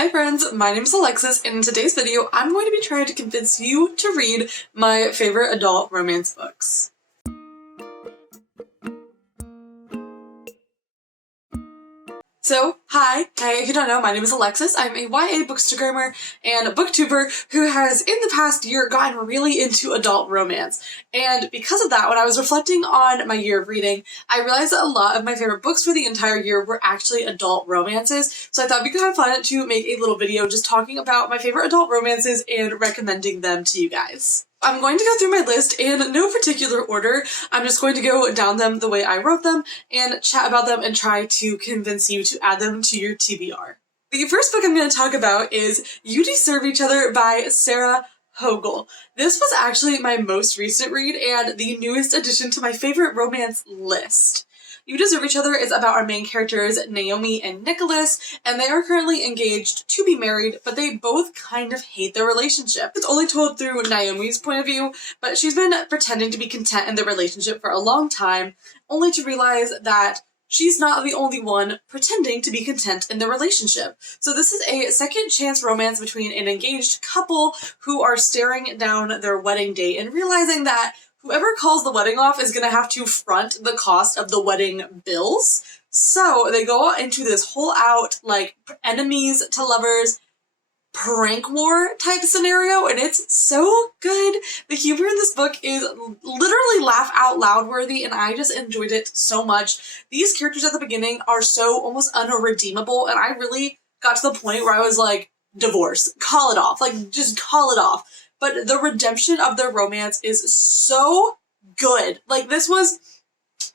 Hi friends, my name is Alexis, and in today's video I'm going to be trying to convince you to read my favorite adult romance books. So, hi, if you don't know, my name is Alexis. I'm a YA bookstagrammer and booktuber who has, in the past year, gotten really into adult romance. And because of that, when I was reflecting on my year of reading, I realized that a lot of my favorite books for the entire year were actually adult romances. So I thought it'd be kind of fun to make a little video just talking about my favorite adult romances and recommending them to you guys. I'm going to go through my list in no particular order. I'm just going to go down them the way I wrote them and chat about them and try to convince you to add them to your TBR. The first book I'm going to talk about is You Deserve Each Other by Sarah Hogle. This was actually my most recent read and the newest addition to my favorite romance list. You Deserve Each Other is about our main characters, Naomi and Nicholas, and they are currently engaged to be married, but they both kind of hate their relationship. It's only told through Naomi's point of view, but she's been pretending to be content in their relationship for a long time, only to realize that she's not the only one pretending to be content in their relationship. So this is a second chance romance between an engaged couple who are staring down their wedding date and realizing that whoever calls the wedding off is going to have to front the cost of the wedding bills. So they go into this whole out, like, enemies to lovers prank war type scenario, and it's so good. The humor in this book is literally laugh out loud worthy, and I just enjoyed it so much. These characters at the beginning are so almost unredeemable, and I really got to the point where I was like, divorce, call it off, like just call it off. But the redemption of their romance is so good. Like, this was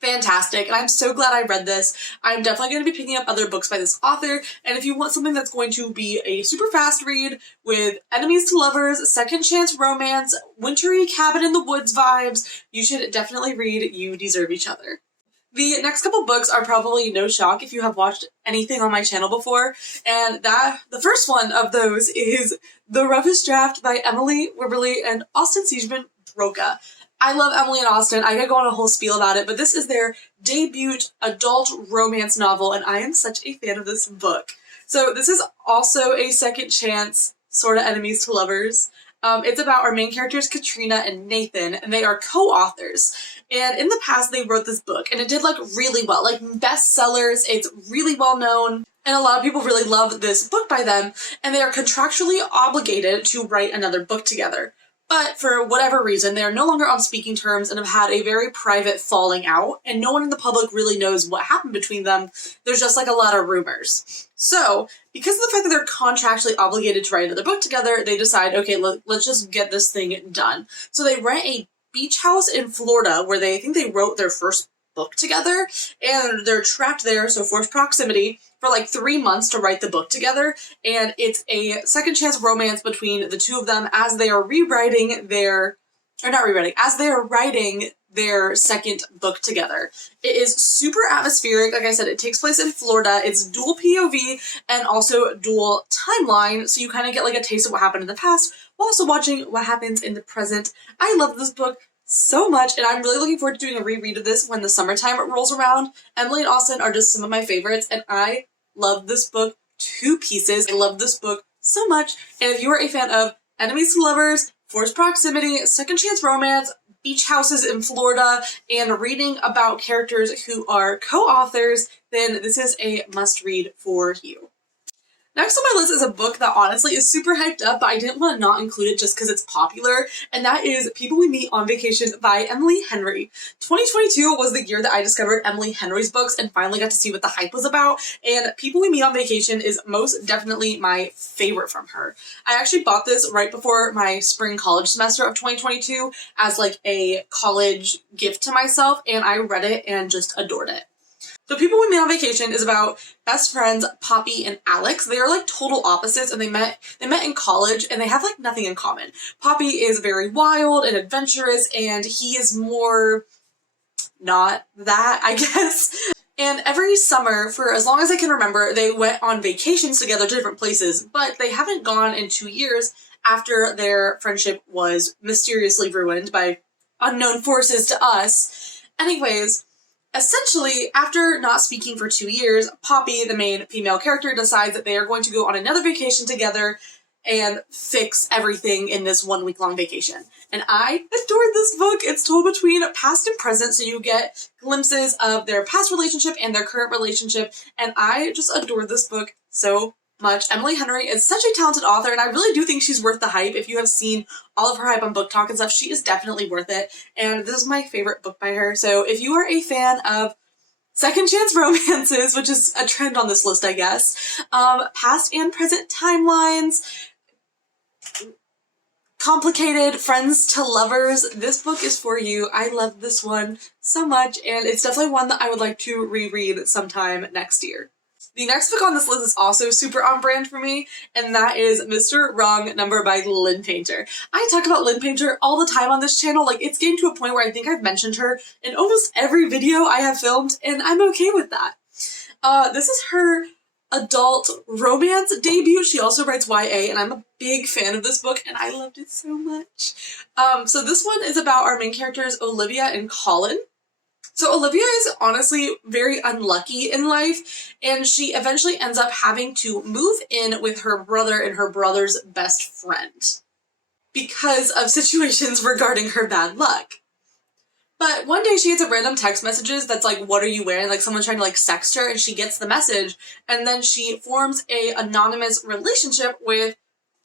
fantastic, and I'm so glad I read this. I'm definitely going to be picking up other books by this author, and if you want something that's going to be a super fast read with enemies to lovers, second chance romance, wintry cabin in the woods vibes, you should definitely read You Deserve Each Other. The next couple books are probably no shock if you have watched anything on my channel before, and the first one of those is The Roughest Draft by Emily Wibberley and Austin Siegemund Broca. I love Emily and Austin. I could go on a whole spiel about it, but this is their debut adult romance novel, and I am such a fan of this book. So this is also a second chance sort of enemies to lovers. It's about our main characters, Katrina and Nathan, and they are co-authors. And in the past, they wrote this book, and it did, like, really well. Like, bestsellers, it's really well known, and a lot of people really love this book by them, and they are contractually obligated to write another book together. But for whatever reason, they are no longer on speaking terms and have had a very private falling out, and no one in the public really knows what happened between them. There's just, like, a lot of rumors. So, because of the fact that they're contractually obligated to write another book together, they decide, okay, let's just get this thing done. So they rent a beach house in Florida where I think they wrote their first book together, and they're trapped there, so forced proximity, for like 3 months to write the book together, and it's a second chance romance between the two of them as they are writing their second book together. It is super atmospheric. Like I said, it takes place in Florida. It's dual POV and also dual timeline, so you kind of get like a taste of what happened in the past while also watching what happens in the present. I love this book so much, and I'm really looking forward to doing a reread of this when the summertime rolls around. Emily and Austin are just some of my favorites, and I love this book to pieces. I love this book so much, and if you are a fan of enemies to lovers, forced proximity, second chance romance, beach houses in Florida, and reading about characters who are co-authors, then this is a must-read for you. Next on my list is a book that honestly is super hyped up, but I didn't want to not include it just because it's popular, and that is People We Meet on Vacation by Emily Henry. 2022 was the year that I discovered Emily Henry's books and finally got to see what the hype was about, and People We Meet on Vacation is most definitely my favorite from her. I actually bought this right before my spring college semester of 2022 as like a college gift to myself, and I read it and just adored it. So People We Meet on Vacation is about best friends Poppy and Alex. They are like total opposites, and they met in college, and they have like nothing in common. Poppy is very wild and adventurous, and he is more not that, I guess. And every summer, for as long as I can remember, they went on vacations together to different places, but they haven't gone in 2 years after their friendship was mysteriously ruined by unknown forces to us. Anyways, essentially, after not speaking for 2 years, Poppy, the main female character, decides that they are going to go on another vacation together and fix everything in this 1 week long vacation. And I adored this book. It's told between past and present, so you get glimpses of their past relationship and their current relationship, and I just adored this book so much. Emily Henry is such a talented author, and I really do think she's worth the hype. If you have seen all of her hype on Book Talk and stuff, she is definitely worth it, and this is my favorite book by her. So if you are a fan of second chance romances, which is a trend on this list, I guess, past and present timelines, complicated friends to lovers, this book is for you. I love this one so much, and it's definitely one that I would like to reread sometime next year. The next book on this list is also super on brand for me, and that is Mr. Wrong Number by Lynn Painter. I talk about Lynn Painter all the time on this channel. Like, it's getting to a point where I think I've mentioned her in almost every video I have filmed, and I'm okay with that. This is her adult romance debut. She also writes YA, and I'm a big fan of this book, and I loved it so much. So this one is about our main characters, Olivia and Colin. So Olivia is honestly very unlucky in life, and she eventually ends up having to move in with her brother and her brother's best friend because of situations regarding her bad luck. But one day she gets a random text messages that's like, what are you wearing? Like someone trying to like sext her, and she gets the message, and then she forms a anonymous relationship with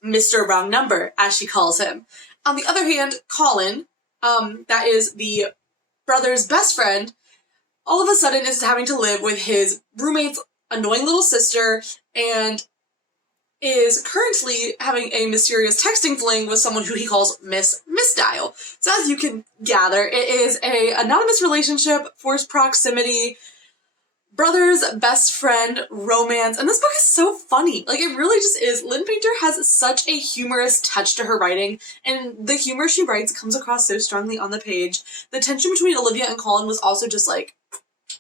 Mr. Wrong Number, as she calls him. On the other hand, Colin, that is the brother's best friend, all of a sudden is having to live with his roommate's annoying little sister, and is currently having a mysterious texting fling with someone who he calls Miss Misdial. So as you can gather, it is a anonymous relationship, forced proximity, brother's best friend romance, and this book is so funny. Like, it really just is. Lynn Painter has such a humorous touch to her writing, and the humor she writes comes across so strongly on the page. The tension between Olivia and Colin was also just like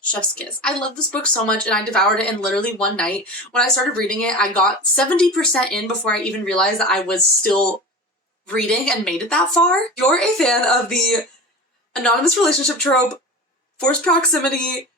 chef's kiss. I love this book so much, and I devoured it in literally one night. When I started reading it, I got 70% in before I even realized that I was still reading and made it that far. If you're a fan of the anonymous relationship trope, forced proximity,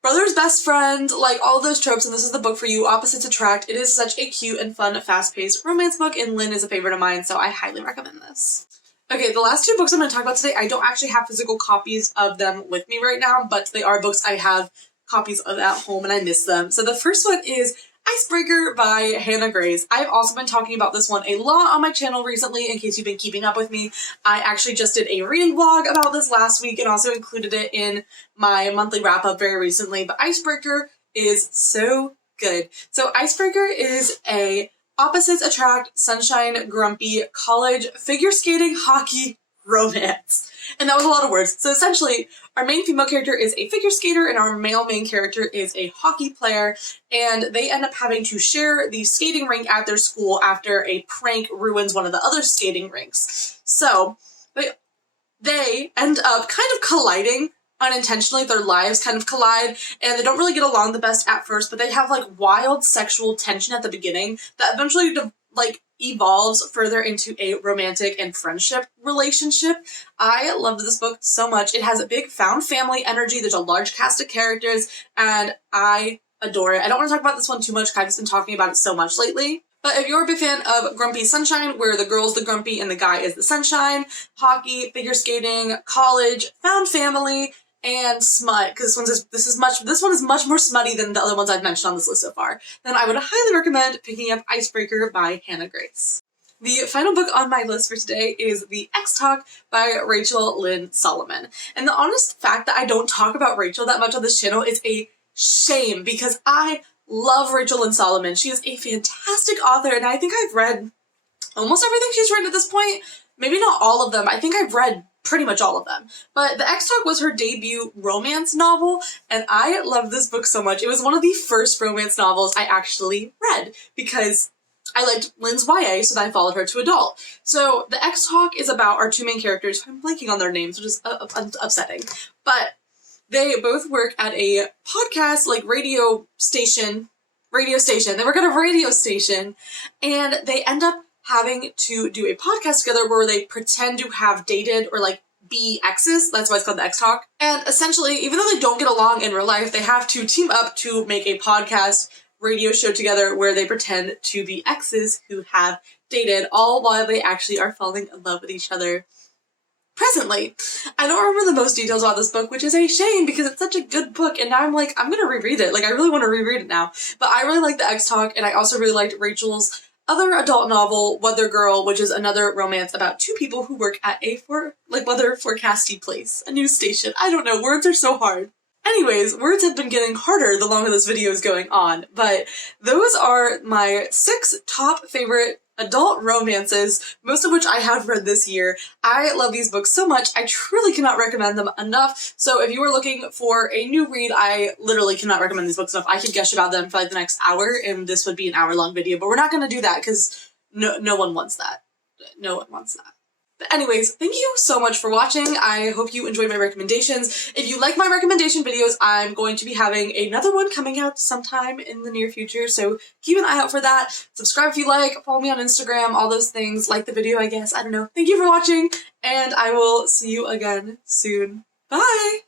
brother's best friend, like all those tropes, and this is the book for you. Opposites Attract. It is such a cute and fun, fast-paced romance book, and Lynn is a favorite of mine, so I highly recommend this. Okay, the last two books I'm going to talk about today, I don't actually have physical copies of them with me right now, but they are books I have copies of at home, and I miss them. So the first one is Icebreaker by Hannah Grace. I've also been talking about this one a lot on my channel recently, in case you've been keeping up with me. I actually just did a reading vlog about this last week and also included it in my monthly wrap-up very recently, but Icebreaker is so good. So Icebreaker is a opposites attract, sunshine, grumpy, college, figure skating, hockey, romance. And that was a lot of words. So essentially, our main female character is a figure skater and our male main character is a hockey player, and they end up having to share the skating rink at their school after a prank ruins one of the other skating rinks. So they end up kind of colliding unintentionally. Their lives kind of collide, and they don't really get along the best at first, but they have like wild sexual tension at the beginning that eventually like evolves further into a romantic and friendship relationship. I loved this book so much. It has a big found family energy. There's a large cast of characters, and I adore it. I don't want to talk about this one too much because I've just been talking about it so much lately. But if you're a big fan of Grumpy Sunshine, where the girl's the grumpy and the guy is the sunshine, hockey, figure skating, college, found family, and smut, because this one is much more smutty than the other ones I've mentioned on this list so far, then I would highly recommend picking up Icebreaker by Hannah Grace. The final book on my list for today is The X Talk by Rachel Lynn Solomon. And the honest fact that I don't talk about Rachel that much on this channel is a shame, because I love Rachel Lynn Solomon. She is a fantastic author, and I think I've read almost everything she's written at this point. Maybe not all of them. I think I've read pretty much all of them. But The X Talk was her debut romance novel, and I loved this book so much. It was one of the first romance novels I actually read, because I liked Lynn's YA, so then I followed her to adult. So The X Talk is about our two main characters. I'm blanking on their names, which is upsetting. But they both work at a podcast, like radio station. They work at a radio station, and they end up having to do a podcast together where they pretend to have dated or like be exes. That's why it's called the X Talk. And essentially, even though they don't get along in real life, they have to team up to make a podcast radio show together where they pretend to be exes who have dated, all while they actually are falling in love with each other presently. I don't remember the most details about this book, which is a shame because it's such a good book, and now I'm like, I'm gonna reread it. Like, I really want to reread it now. But I really like the X Talk, and I also really liked Rachel's other adult novel, Weather Girl, which is another romance about two people who work at a weather forecasty place, a news station. I don't know, words are so hard. Anyways, words have been getting harder the longer this video is going on, but those are my 6 top favorite adult romances, most of which I have read this year. I love these books so much, I truly cannot recommend them enough. So if you are looking for a new read, I literally cannot recommend these books enough. I could gush about them for like the next hour, and this would be an hour-long video, but we're not going to do that because no one wants that. No one wants that. But anyways, thank you so much for watching. I hope you enjoyed my recommendations. If you like my recommendation videos, I'm going to be having another one coming out sometime in the near future, so keep an eye out for that. Subscribe if you like, follow me on Instagram, all those things. Like the video, I guess. I don't know. Thank you for watching, and I will see you again soon. Bye!